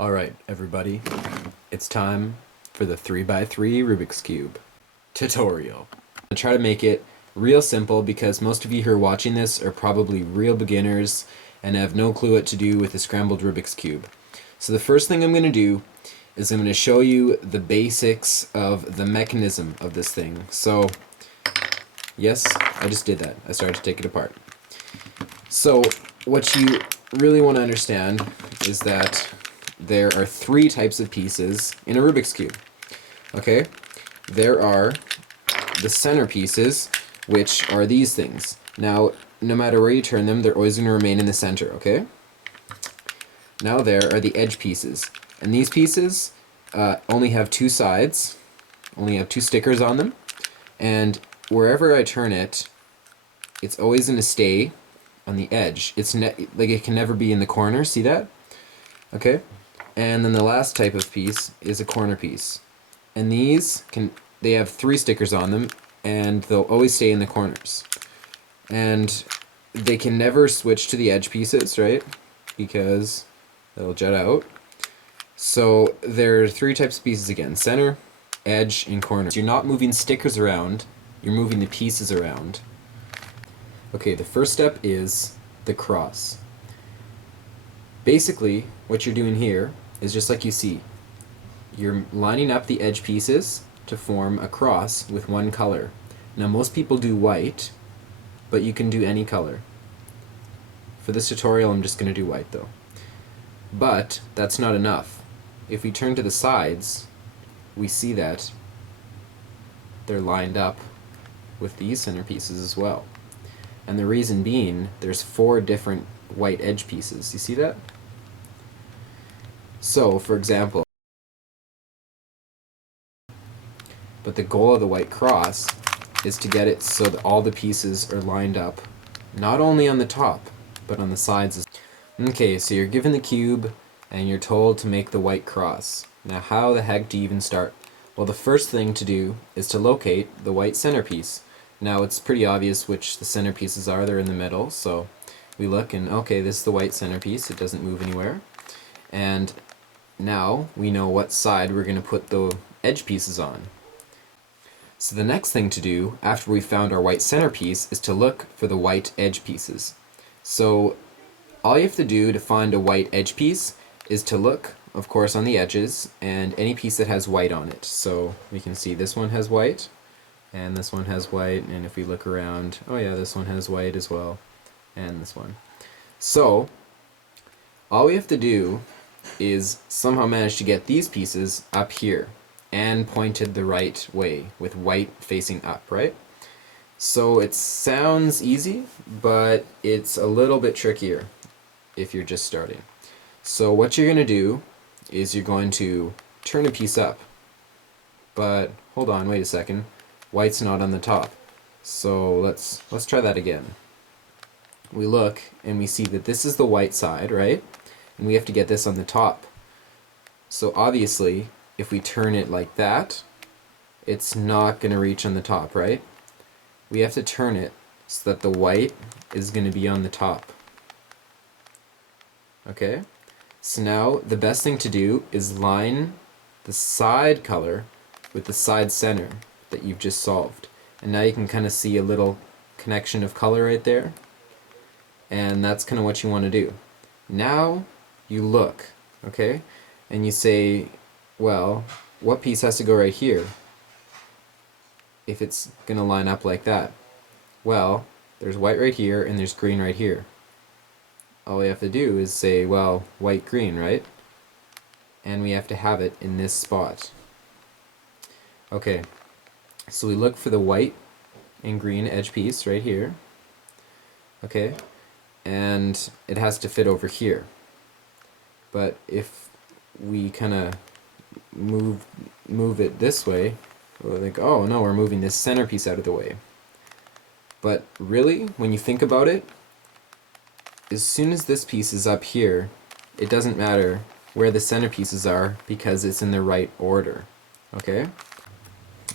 Alright, everybody, it's time for the 3x3 Rubik's Cube tutorial. I'm going to try to make it real simple because most of you who are watching this are probably real beginners and have no clue what to do with a scrambled Rubik's Cube. So the first thing I'm going to do is I'm going to show you the basics of the mechanism of this thing. So, yes, I just did that. I started to take it apart. So, what you really want to understand is that there are three types of pieces in a Rubik's Cube. Okay? There are the center pieces, which are these things. Now, no matter where you turn them, they're always going to remain in the center, okay? Now there are the edge pieces. And these pieces only have two sides, only have two stickers on them, and wherever I turn it, it's always going to stay on the edge. It's like it can never be in the corner, see that? Okay? And then the last type of piece is a corner piece. And they have three stickers on them, and they'll always stay in the corners. And they can never switch to the edge pieces, right? Because they'll jut out. So there are three types of pieces again: center, edge, and corner. You're not moving stickers around, you're moving the pieces around. Okay, the first step is the cross. Basically, what you're doing here is just like you see. You're lining up the edge pieces to form a cross with one color. Now most people do white, but you can do any color. For this tutorial I'm just going to do white though. But that's not enough. If we turn to the sides, we see that they're lined up with these center pieces as well. And the reason being, there's four different white edge pieces. You see that? So, for example, but the goal of the white cross is to get it so that all the pieces are lined up, not only on the top, but on the sides as well. Okay, so you're given the cube and you're told to make the white cross. Now how the heck do you even start? Well, the first thing to do is to locate the white centerpiece. Now it's pretty obvious which the centerpieces are. They're in the middle, so we look and okay, this is the white centerpiece. It doesn't move anywhere. And now we know what side we're going to put the edge pieces on. So the next thing to do after we found our white centerpiece is to look for the white edge pieces. So all you have to do to find a white edge piece is to look, of course, on the edges and any piece that has white on it. So we can see this one has white, and this one has white, and if we look around, oh yeah, this one has white as well, and this one. So all we have to do is somehow manage to get these pieces up here and pointed the right way with white facing up, right? So it sounds easy, but it's a little bit trickier if you're just starting. So what you're going to do is you're going to turn a piece up, but hold on, wait a second, white's not on the top. So let's try that again. We look and we see that this is the white side, right? And we have to get this on the top. So obviously, if we turn it like that, it's not going to reach on the top, right? We have to turn it so that the white is going to be on the top. Okay? So now the best thing to do is line the side color with the side center that you've just solved. And now you can kind of see a little connection of color right there. And that's kind of what you want to do. Now you look, okay? And you say, well, what piece has to go right here if it's going to line up like that? Well, there's white right here and there's green right here. All we have to do is say, well, white, green, right? And we have to have it in this spot. Okay, so we look for the white and green edge piece right here. Okay, and it has to fit over here. But if we kind of move it this way, we're like, oh no, we're moving this centerpiece out of the way. But really, when you think about it, as soon as this piece is up here, it doesn't matter where the centerpieces are because it's in the right order. Okay?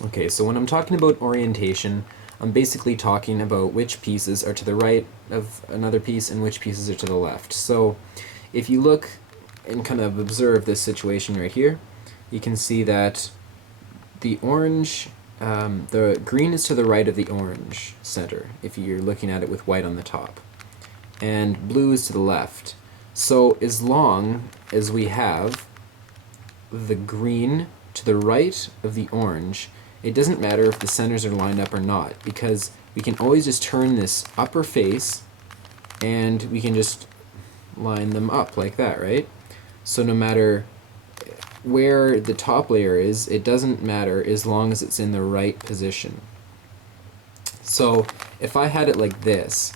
Okay, so when I'm talking about orientation, I'm basically talking about which pieces are to the right of another piece and which pieces are to the left. So if you look and kind of observe this situation right here, you can see that the orange, the green is to the right of the orange center, if you're looking at it with white on the top, and blue is to the left. So as long as we have the green to the right of the orange, it doesn't matter if the centers are lined up or not, because we can always just turn this upper face and we can just line them up like that, right? So no matter where the top layer is, it doesn't matter as long as it's in the right position. So if I had it like this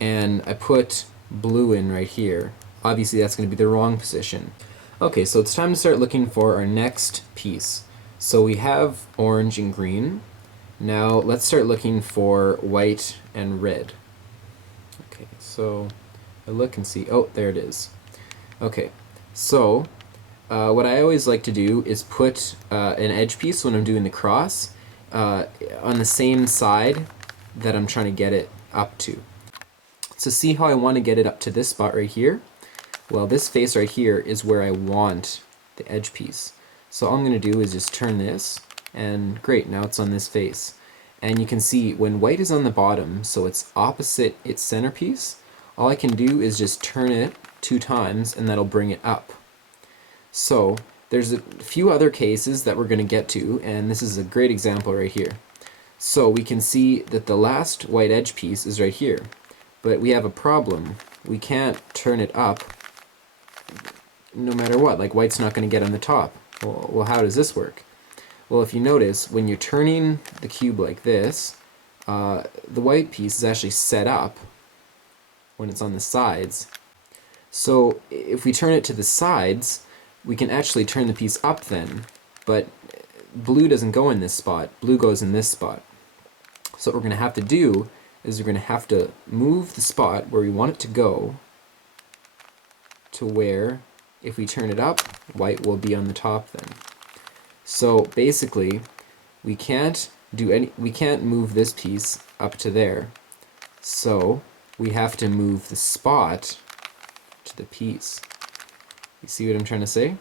and I put blue in right here, obviously that's going to be the wrong position. Okay, so it's time to start looking for our next piece. So we have orange and green. Now let's start looking for white and red. Okay, so I look and see, oh, there it is. Okay, so what I always like to do is put an edge piece when I'm doing the cross on the same side that I'm trying to get it up to. So see how I want to get it up to this spot right here? Well, this face right here is where I want the edge piece. So all I'm going to do is just turn this, and great, now it's on this face. And you can see when white is on the bottom, so it's opposite its centerpiece, all I can do is just turn it 2 times and that'll bring it up. So there's a few other cases that we're going to get to, and this is a great example right here. So we can see that the last white edge piece is right here, but we have a problem. We can't turn it up no matter what, like white's not going to get on the top. Well, how does this work? Well, if you notice, when you're turning the cube like this, the white piece is actually set up when it's on the sides. So if we turn it to the sides, we can actually turn the piece up then, but blue doesn't go in this spot, blue goes in this spot. So what we're going to have to do is we're going to have to move the spot where we want it to go to where, if we turn it up, white will be on the top then. So basically, we can't move this piece up to there. So we have to move the spot to the piece. You see what I'm trying to say?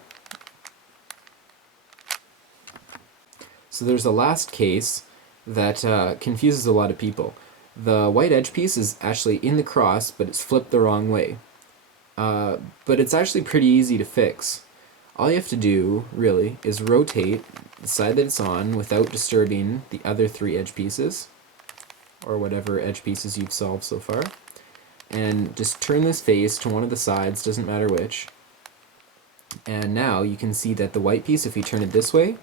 So there's a last case that confuses a lot of people. The white edge piece is actually in the cross, but it's flipped the wrong way. But it's actually pretty easy to fix. All you have to do, really, is rotate the side that it's on without disturbing the other 3 edge pieces, or whatever edge pieces you've solved so far, and just turn this face to one of the sides, doesn't matter which. And now you can see that the white piece, if we turn it this way,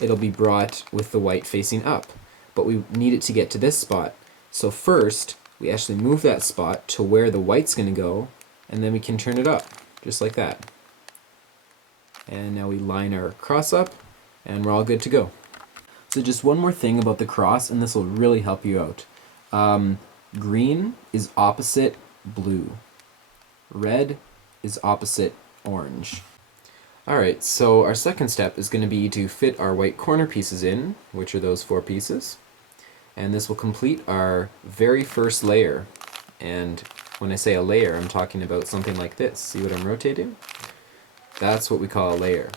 it'll be brought with the white facing up. But we need it to get to this spot. So first, we actually move that spot to where the white's going to go, and then we can turn it up, just like that. And now we line our cross up, and we're all good to go. So just one more thing about the cross, and this will really help you out. Green is opposite blue. Red is opposite orange. Alright, so our second step is going to be to fit our white corner pieces in, which are those 4 pieces. And this will complete our very first layer. And when I say a layer, I'm talking about something like this. See what I'm rotating? That's what we call a layer.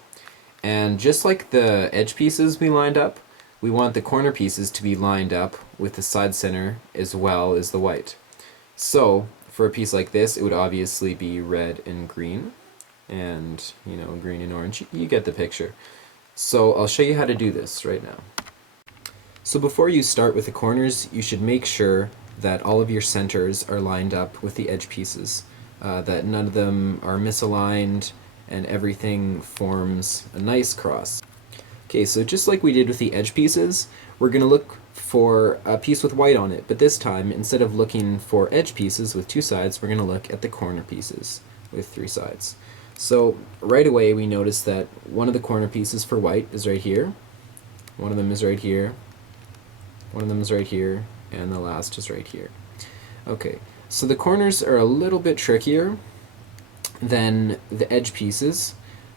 And just like the edge pieces we lined up, we want the corner pieces to be lined up with the side center as well as the white. So for a piece like this, it would obviously be red and green, and green and orange. You get the picture. So I'll show you how to do this right now. So before you start with the corners, you should make sure that all of your centers are lined up with the edge pieces, that none of them are misaligned, and everything forms a nice cross. Okay, so just like we did with the edge pieces, we're going to look for a piece with white on it, but this time, instead of looking for edge pieces with 2 sides, we're going to look at the corner pieces with 3 sides. So right away we notice that one of the corner pieces for white is right here, one of them is right here, one of them is right here, and the last is right here. Okay, so the corners are a little bit trickier than the edge pieces,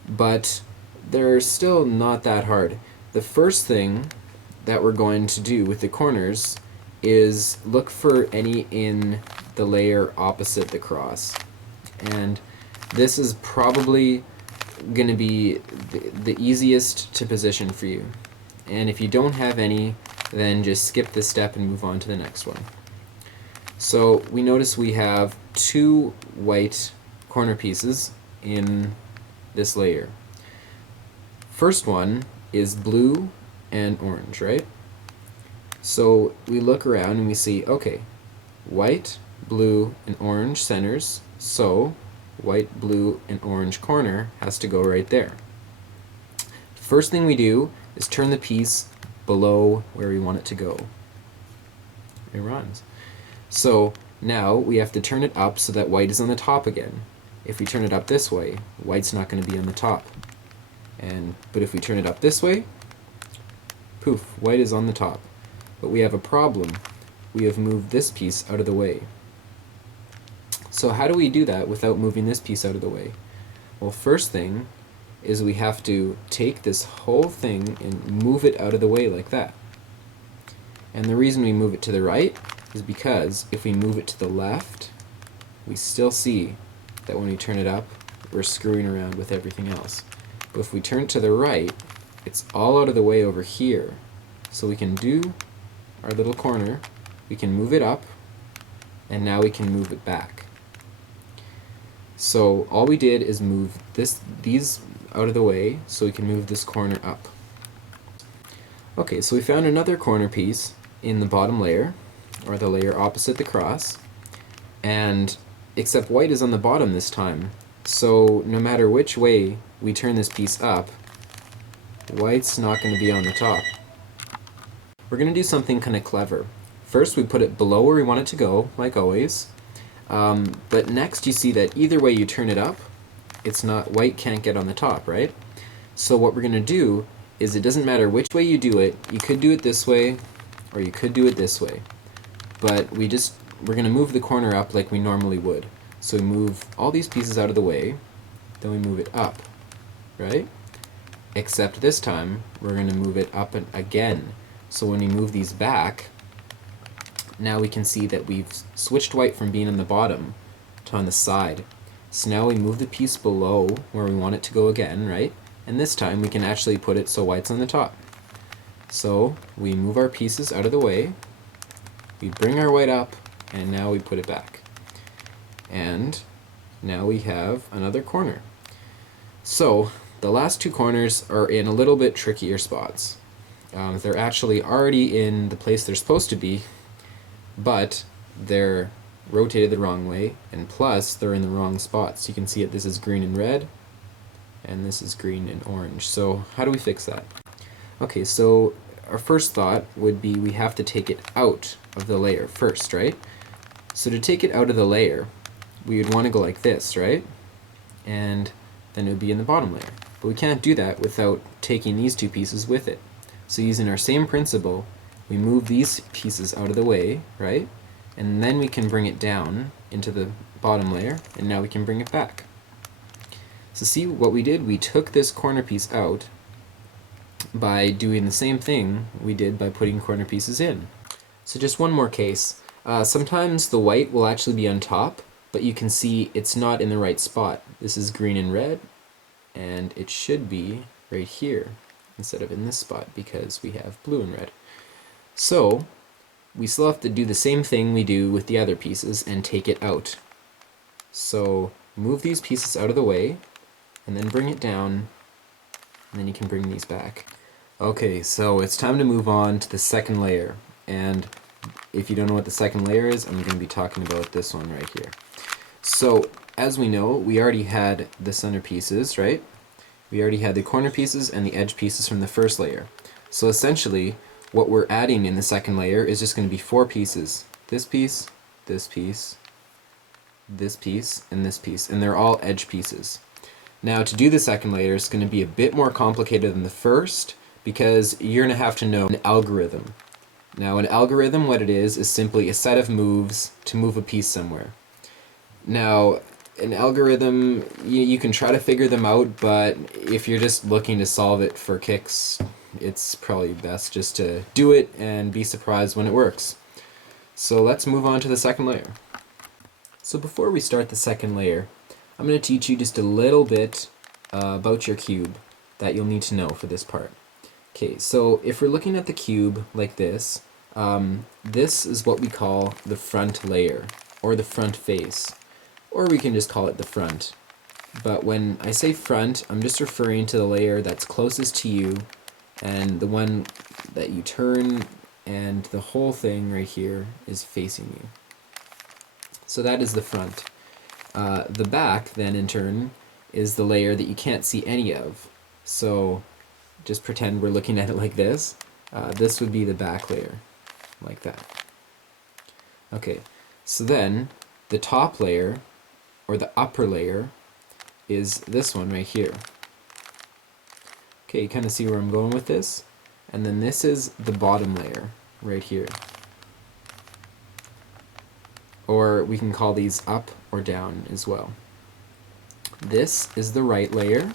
but they're still not that hard. The first thing that we're going to do with the corners is look for any in the layer opposite the cross. And this is probably going to be the easiest to position for you. And if you don't have any, then just skip this step and move on to the next one. So we notice we have two white corner pieces in this layer. First one is blue and orange, right? So we look around and we see, okay, white, blue, and orange centers, so white, blue, and orange corner has to go right there. First thing we do is turn the piece below where we want it to go. It rhymes. So now we have to turn it up so that white is on the top again. If we turn it up this way, white's not going to be on the top. But if we turn it up this way, poof, white is on the top. But we have a problem. We have moved this piece out of the way. So how do we do that without moving this piece out of the way? Well, first thing is we have to take this whole thing and move it out of the way like that. And the reason we move it to the right is because if we move it to the left, we still see that when we turn it up, we're screwing around with everything else. But if we turn it to the right, it's all out of the way over here. So we can do our little corner, we can move it up, and now we can move it back. So all we did is move these out of the way so we can move this corner up. Okay, so we found another corner piece in the bottom layer, or the layer opposite the cross, and except white is on the bottom this time, so no matter which way we turn this piece up, white's not going to be on the top. We're going to do something kind of clever. First we put it below where we want it to go, like always, but next you see that either way you turn it up, white can't get on the top, right? So what we're going to do is it doesn't matter which way you do it, you could do it this way, or you could do it this way, but we're going to move the corner up like we normally would. So we move all these pieces out of the way, then we move it up, right? Except this time, we're going to move it up again. So when we move these back, now we can see that we've switched white from being on the bottom to on the side. So now we move the piece below where we want it to go again, right? And this time we can actually put it so white's on the top. So we move our pieces out of the way, we bring our white up, and now we put it back. And now we have another corner. So the last two corners are in a little bit trickier spots. They're actually already in the place they're supposed to be, but they're rotated the wrong way, and plus they're in the wrong spots. You can see it, this is green and red, and this is green and orange. So how do we fix that? Okay, so our first thought would be we have to take it out of the layer first, right? So to take it out of the layer, we would want to go like this, right? And then it would be in the bottom layer. But we can't do that without taking these two pieces with it. So using our same principle, we move these pieces out of the way, right? And then we can bring it down into the bottom layer, and now we can bring it back. So see what we did? We took this corner piece out by doing the same thing we did by putting corner pieces in. So just one more case. Sometimes the white will actually be on top, but you can see it's not in the right spot. This is green and red, and it should be right here instead of in this spot because we have blue and red. So we still have to do the same thing we do with the other pieces and take it out. So move these pieces out of the way and then bring it down, and then you can bring these back. Okay, so it's time to move on to the second layer, and if you don't know what the second layer is, I'm going to be talking about this one right here. So as we know, we already had the center pieces, right? We already had the corner pieces and the edge pieces from the first layer. So essentially, what we're adding in the second layer is just going to be four pieces. This piece, this piece, this piece, and this piece, and they're all edge pieces. Now to do the second layer is going to be a bit more complicated than the first because you're going to have to know an algorithm. Now an algorithm, what it is simply a set of moves to move a piece somewhere. Now an algorithm, you can try to figure them out, but if you're just looking to solve it for kicks, it's probably best just to do it and be surprised when it works. So let's move on to the second layer. So before we start the second layer, I'm going to teach you just a little bit about your cube that you'll need to know for this part. Okay, so if we're looking at the cube like this, this is what we call the front layer, or the front face, or we can just call it the front. But when I say front, I'm just referring to the layer that's closest to you, and the one that you turn, and the whole thing right here is facing you. So that is the front. The back, then, in turn, is the layer that you can't see any of. So just pretend we're looking at it like this. This would be the back layer, like that. Okay, so then the top layer, or the upper layer, is this one right here. Okay, you kind of see where I'm going with this? And then this is the bottom layer, right here. Or we can call these up or down as well. This is the right layer,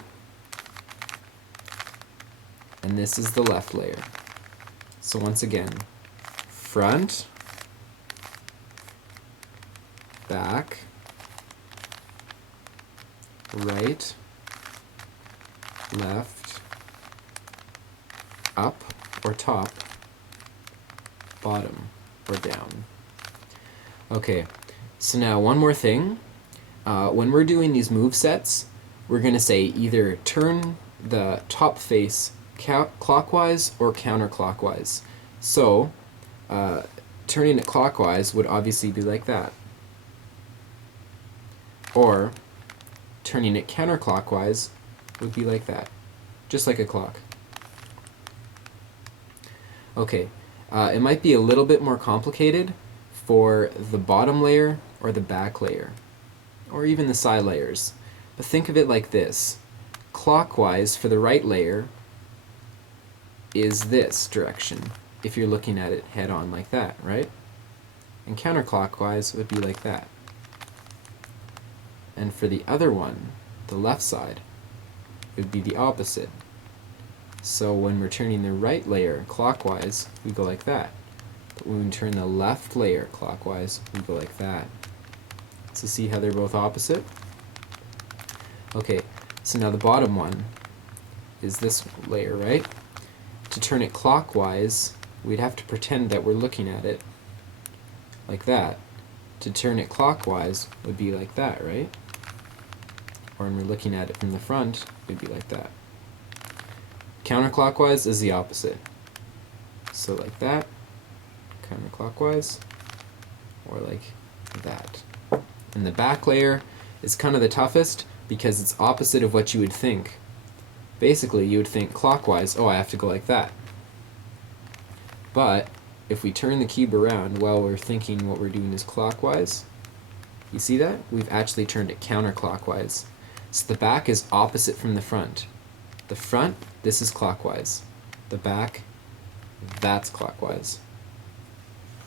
and this is the left layer. So once again, front, back, right, left, up or top, bottom or down. Okay, so now one more thing. When we're doing these move sets, we're going to say either turn the top face clockwise or counterclockwise. So, turning it clockwise would obviously be like that. Or, turning it counterclockwise would be like that. Just like a clock. Okay, it might be a little bit more complicated for the bottom layer or the back layer, or even the side layers. But think of it like this. Clockwise for the right layer is this direction, if you're looking at it head on like that, right? And counterclockwise would be like that. And for the other one, the left side, it would be the opposite. So when we're turning the right layer clockwise, we go like that. But when we turn the left layer clockwise, we go like that. So see how they're both opposite? Okay, so now the bottom one is this layer, right? To turn it clockwise, we'd have to pretend that we're looking at it like that. To turn it clockwise would be like that, right? Or when we're looking at it from the front, it would be like that. Counterclockwise is the opposite. So like that, counterclockwise, or like that. And the back layer is kind of the toughest because it's opposite of what you would think. Basically, you would think clockwise, oh, I have to go like that. But if we turn the cube around while we're thinking what we're doing is clockwise, you see that? We've actually turned it counterclockwise. So the back is opposite from the front. The front, this is clockwise. The back, that's clockwise.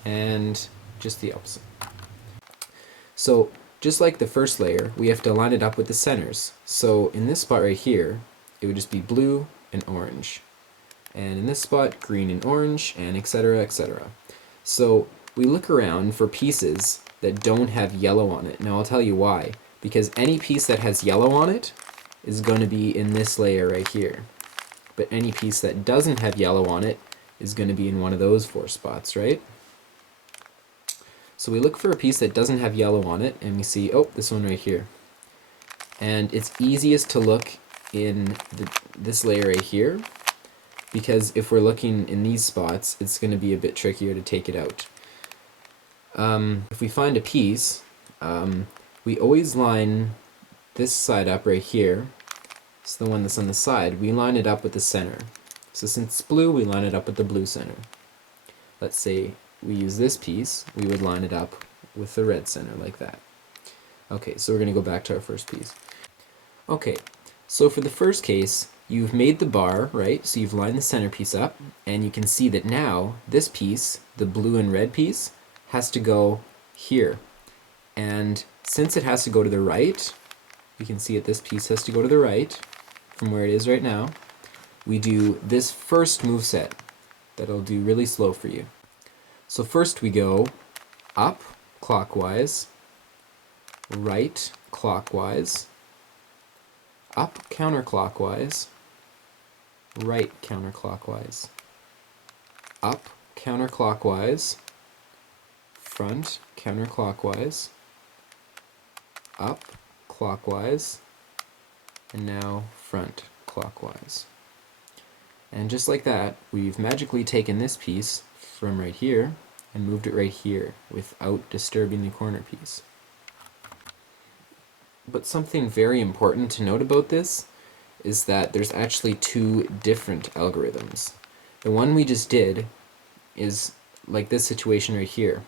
And just the opposite. So just like the first layer, we have to line it up with the centers. So in this spot right here, it would just be blue and orange. And in this spot, green and orange, and etc., etc. So we look around for pieces that don't have yellow on it. Now I'll tell you why. Because any piece that has yellow on it is going to be in this layer right here. But any piece that doesn't have yellow on it is going to be in one of those four spots, right? So we look for a piece that doesn't have yellow on it, and we see, oh, this one right here. And it's easiest to look in this layer right here, because if we're looking in these spots, it's going to be a bit trickier to take it out. If we find a piece, we always line this side up right here. It's the one that's on the side. We line it up with the center. So since it's blue, we line it up with the blue center. Let's say we use this piece, we would line it up with the red center like that. Okay, so we're going to go back to our first piece. Okay, so for the first case, you've made the bar, right? So you've lined the centerpiece up, and you can see that now this piece, the blue and red piece, has to go here. And since it has to go to the right, you can see that this piece has to go to the right from where it is right now. We do this first move set that I'll do really slow for you. So first we go up clockwise, right clockwise, up counterclockwise, right counterclockwise, up counterclockwise, front counterclockwise, up clockwise, and now front clockwise. And just like that, we've magically taken this piece from right here and moved it right here without disturbing the corner piece. But something very important to note about this is that there's actually two different algorithms. The one we just did is like this situation right here,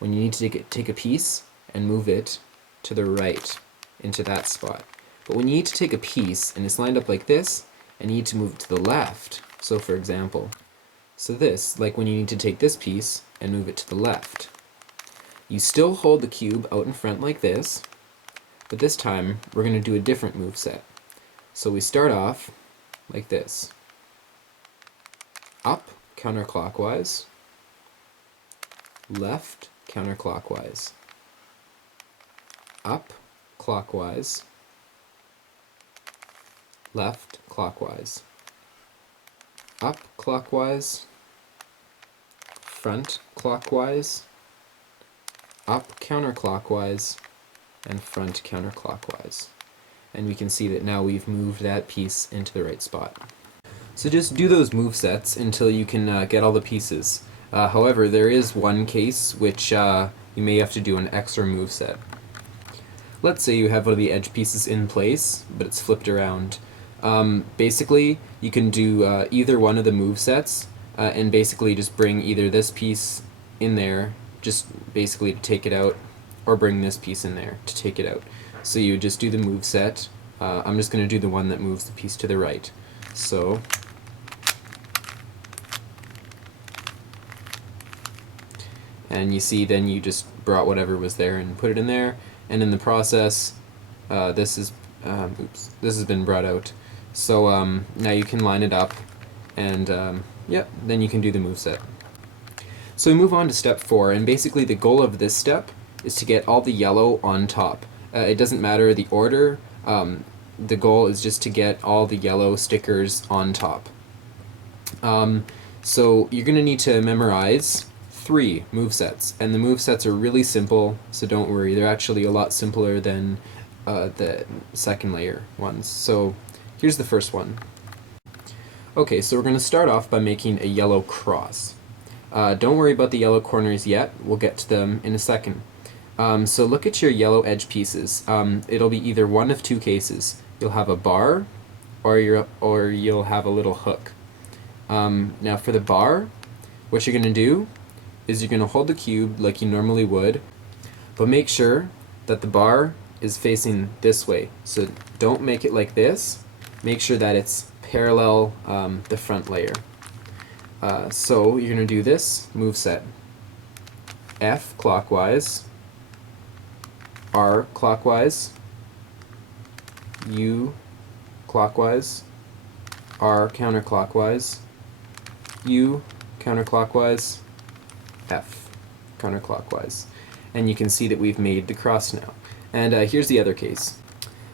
when you need to take a piece and move it to the right into that spot. But when you need to take a piece and it's lined up like this, and you need to move it to the left, so for example, this, like when you need to take this piece and move it to the left, you still hold the cube out in front like this, but this time we're going to do a different move set. So we start off like this. Up counterclockwise, left counterclockwise, up clockwise, left clockwise, up clockwise, front clockwise, up counterclockwise, and front counterclockwise. And we can see that now we've moved that piece into the right spot. So just do those move sets until you can get all the pieces. However, there is one case which you may have to do an extra move set. Let's say you have one of the edge pieces in place, but it's flipped around. Basically, you can do either one of the move sets and basically just bring either this piece in there, just basically to take it out, or bring this piece in there to take it out. So you just do the move set. I'm just going to do the one that moves the piece to the right. So and you see then you just brought whatever was there and put it in there, and in the process this has been brought out. So now you can line it up, and then you can do the move set. So we move on to step 4, and basically the goal of this step is to get all the yellow on top. It doesn't matter the order, the goal is just to get all the yellow stickers on top. So you're going to need to memorize 3 movesets, and the movesets are really simple, so don't worry, they're actually a lot simpler than the second layer ones. So here's the first one. Okay, so we're going to start off by making a yellow cross. Don't worry about the yellow corners yet, we'll get to them in a second. So look at your yellow edge pieces. It'll be either one of 2 cases. You'll have a bar, or you'll have a little hook. Now for the bar, what you're going to do is you're going to hold the cube like you normally would, but make sure that the bar is facing this way. So don't make it like this. Make sure that it's parallel the front layer. So you're going to do this move set. F clockwise, R clockwise, U clockwise, R counterclockwise, U counterclockwise, F counterclockwise. And you can see that we've made the cross now. And here's the other case.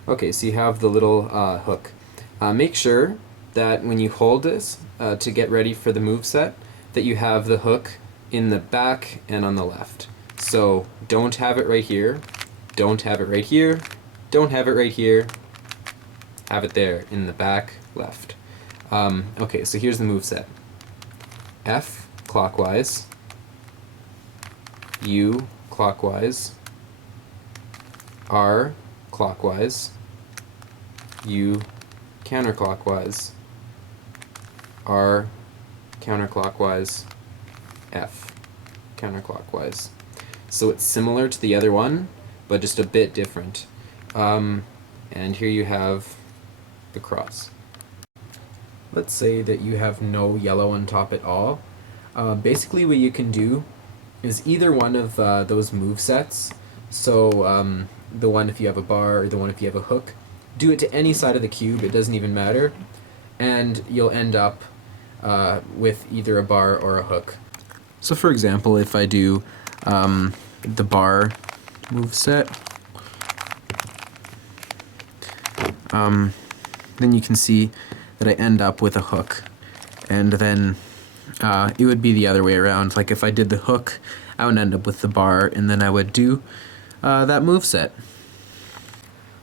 Okay, so you have the little hook. Make sure that when you hold this to get ready for the move set, that you have the hook in the back and on the left. So don't have it right here, don't have it right here, don't have it right here, have it there in the back left. Okay, so here's the move set. F clockwise, U clockwise, R clockwise, U counterclockwise, R counterclockwise, F counterclockwise. So it's similar to the other one, but just a bit different. And here you have the cross. Let's say that you have no yellow on top at all. Basically what you can do is either one of those move sets, so the one if you have a bar or the one if you have a hook, do it to any side of the cube, it doesn't even matter, and you'll end up with either a bar or a hook. So for example, if I do the bar move set, then you can see that I end up with a hook. And then it would be the other way around. Like if I did the hook, I would end up with the bar, and then I would do that moveset.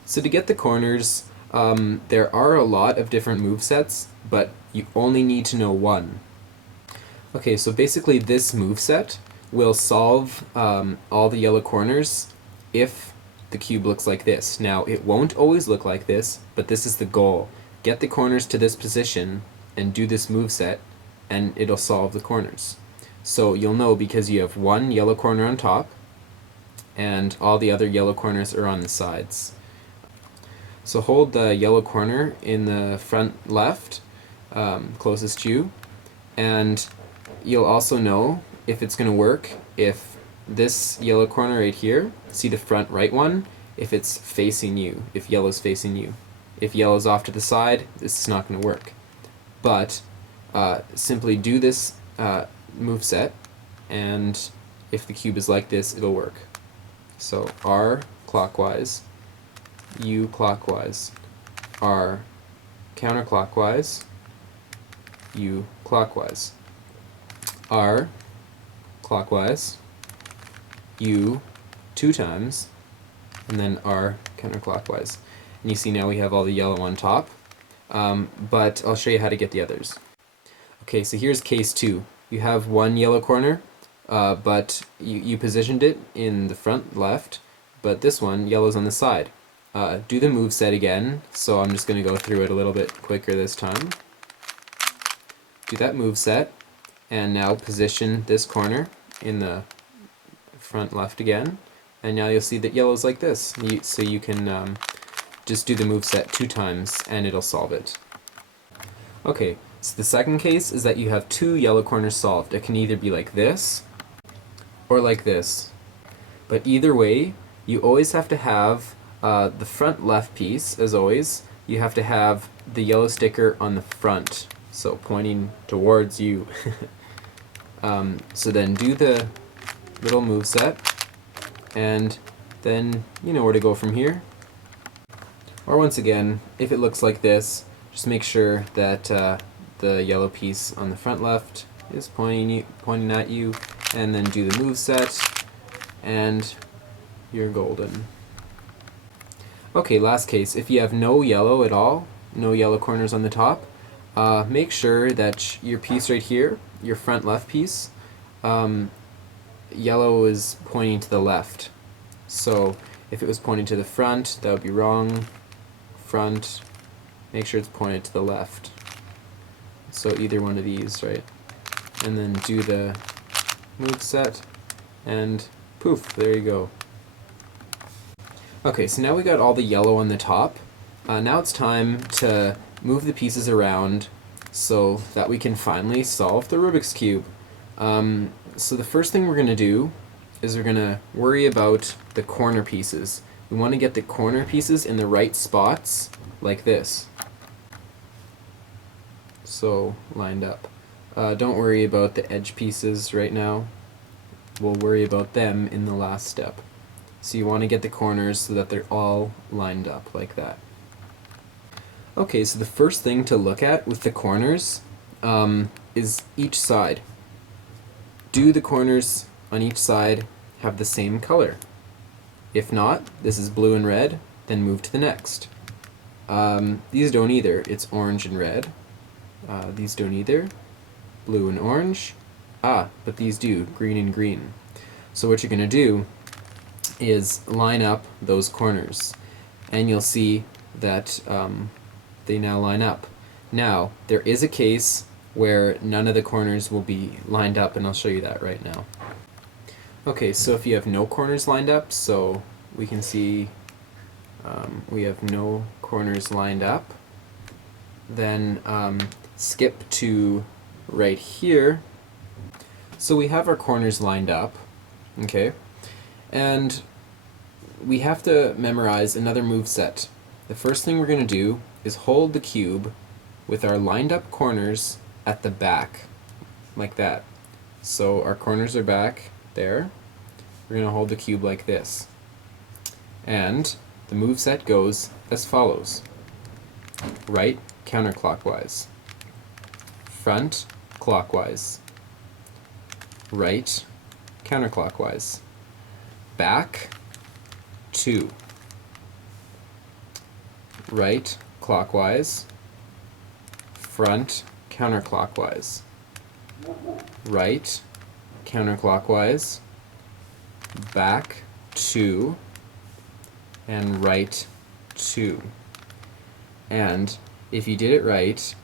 So to get the corners, there are a lot of different movesets, but you only need to know one. Okay, so basically this moveset will solve all the yellow corners if the cube looks like this. Now, it won't always look like this, but this is the goal. Get the corners to this position and do this moveset, and it'll solve the corners. So you'll know because you have one yellow corner on top, and all the other yellow corners are on the sides. So hold the yellow corner in the front left, closest to you, and you'll also know if it's going to work if this yellow corner right here, see the front right one, if it's facing you, if yellow's facing you. If yellow's off to the side, this is not going to work. But simply do this moveset, and if the cube is like this, it'll work. So R clockwise, U clockwise, R counterclockwise, U clockwise, R clockwise, U 2 times, and then R counterclockwise. And you see now we have all the yellow on top, but I'll show you how to get the others. Okay, so here's case 2. You have one yellow corner, but you positioned it in the front left, but this one, yellow's on the side. Do the moveset again, so I'm just going to go through it a little bit quicker this time. Do that moveset, and now position this corner in the front left again, and now you'll see that yellow's like this. So you can just do the moveset 2 times and it'll solve it. Okay, so the second case is that you have 2 yellow corners solved. It can either be like this or like this. But either way, you always have to have the front left piece, as always. You have to have the yellow sticker on the front, so pointing towards you. So then do the little moveset, and then you know where to go from here. Or once again, if it looks like this, just make sure that the yellow piece on the front left is pointing at you, and then do the moveset, and you're golden. Okay, last case. If you have no yellow at all, no yellow corners on the top, make sure that your piece right here, your front left piece, yellow is pointing to the left. So if it was pointing to the front, that would be wrong. Front, make sure it's pointed to the left. So either one of these, right? And then do the moveset, and poof, there you go. Okay, so now we got all the yellow on the top. Now it's time to move the pieces around so that we can finally solve the Rubik's Cube. So the first thing we're going to do is we're going to worry about the corner pieces. We want to get the corner pieces in the right spots, like this. So, lined up. Don't worry about the edge pieces right now. We'll worry about them in the last step. So you want to get the corners so that they're all lined up like that. Okay, so the first thing to look at with the corners is each side. Do the corners on each side have the same color? If not, this is blue and red, then move to the next. These don't either. It's orange and red. These don't either. Blue and orange. But these do. Green and green. So what you're going to do is line up those corners, and you'll see that they now line up. Now, there is a case where none of the corners will be lined up, and I'll show you that right now. Okay, so if you have no corners lined up, so we can see we have no corners lined up, then skip to right here. So we have our corners lined up, okay, and we have to memorize another moveset. The first thing we're going to do is hold the cube with our lined up corners at the back, like that. So our corners are back there. We're going to hold the cube like this. And the moveset goes as follows. right counterclockwise, front clockwise, right counterclockwise, back 2, right clockwise, front counterclockwise, right counterclockwise, back 2, and right 2. And if you did it right,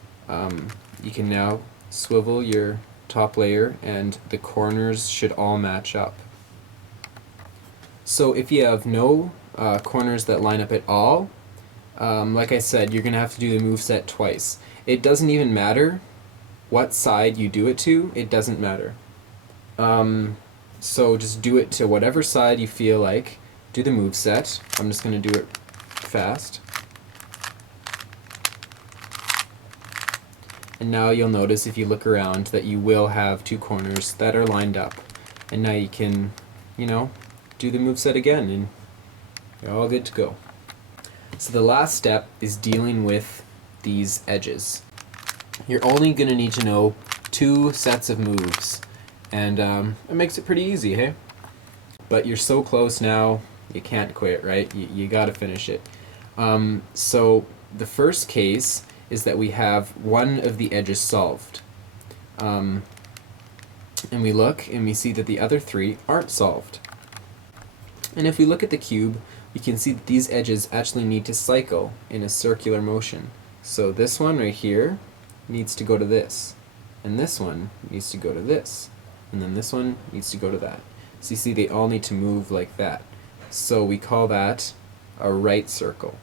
you can now swivel your top layer and the corners should all match up. So if you have no corners that line up at all, like I said, you're going to have to do the moveset twice. It doesn't even matter what side you do it to, it doesn't matter. So just do it to whatever side you feel like. Do the moveset. I'm just going to do it fast. And now you'll notice if you look around that you will have 2 corners that are lined up. And now you can, you know, do the moveset again and you're all good to go. So the last step is dealing with these edges. You're only going to need to know 2 sets of moves, and it makes it pretty easy, hey? But you're so close now, you can't quit, right? You got to finish it. So the first case is that we have one of the edges solved. And we look and we see that the other 3 aren't solved. And if we look at the cube, we can see that these edges actually need to cycle in a circular motion. So this one right here needs to go to this, and this one needs to go to this, and then this one needs to go to that. So you see they all need to move like that. So we call that a right circle.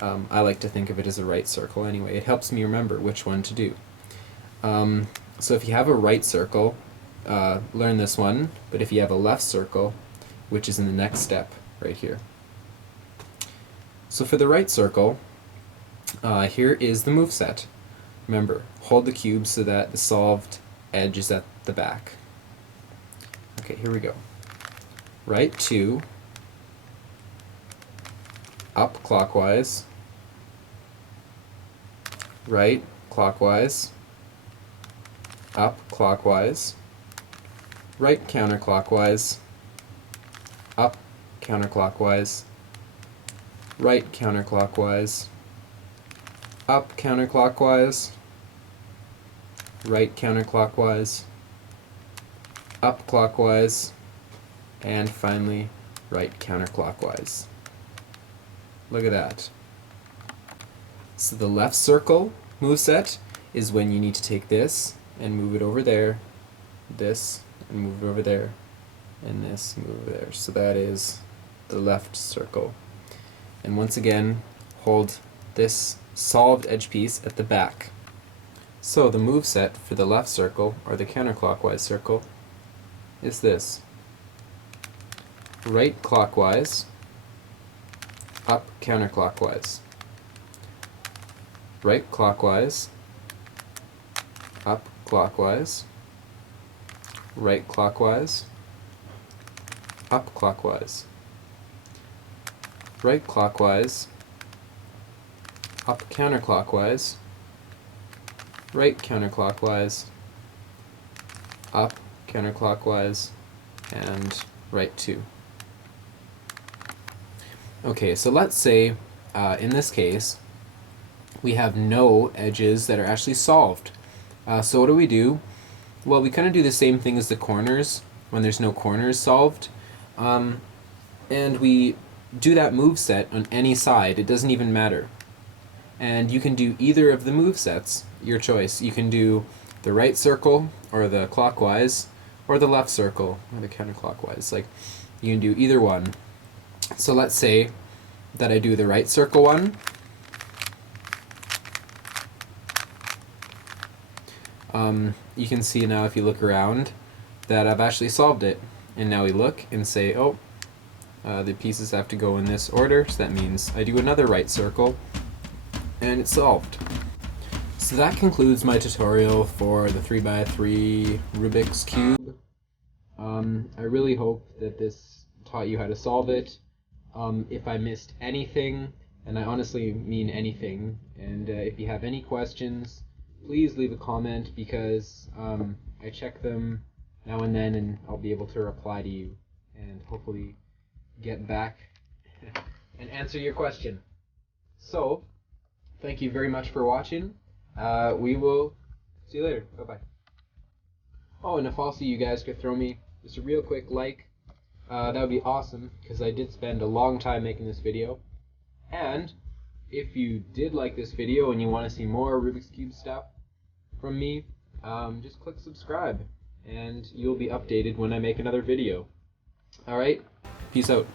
I like to think of it as a right circle anyway. It helps me remember which one to do. So if you have a right circle, learn this one, but if you have a left circle, which is in the next step right here. So for the right circle, here is the moveset. Remember, hold the cube so that the solved edge is at the back. Okay, here we go. Right 2, up clockwise, right clockwise, up clockwise, right counterclockwise, up counterclockwise, right counterclockwise, up counterclockwise, right counterclockwise, up clockwise, and finally right counterclockwise. Look at that. So the left circle moveset is when you need to take this and move it over there, this and move it over there, and this and move over there. So that is the left circle. And once again, hold this solved edge piece at the back. So the moveset for the left circle, or the counterclockwise circle, is this. Right clockwise, up counterclockwise. Right clockwise, up clockwise, right clockwise, up clockwise, right clockwise, up counterclockwise, right counterclockwise, up counterclockwise, and right 2. Okay, so let's say in this case we have no edges that are actually solved. So what do? Well, we kind of do the same thing as the corners when there's no corners solved, and we do that moveset on any side. It doesn't even matter. And you can do either of the movesets, your choice. You can do the right circle, or the clockwise, or the left circle, or the counterclockwise. Like, you can do either one. So let's say that I do the right circle one. You can see now if you look around that I've actually solved it. And now we look and say, oh, the pieces have to go in this order, so that means I do another right circle, and it's solved. So that concludes my tutorial for the 3x3 Rubik's Cube. I really hope that this taught you how to solve it. If I missed anything, and I honestly mean anything. And if you have any questions, please leave a comment, because I check them now and then, and I'll be able to reply to you and hopefully get back and answer your question. So, thank you very much for watching. We will see you later. Bye-bye. Oh, and if also you guys could throw me just a real quick like, that would be awesome, because I did spend a long time making this video. And if you did like this video and you want to see more Rubik's Cube stuff from me, just click subscribe, and you'll be updated when I make another video. Alright, peace out.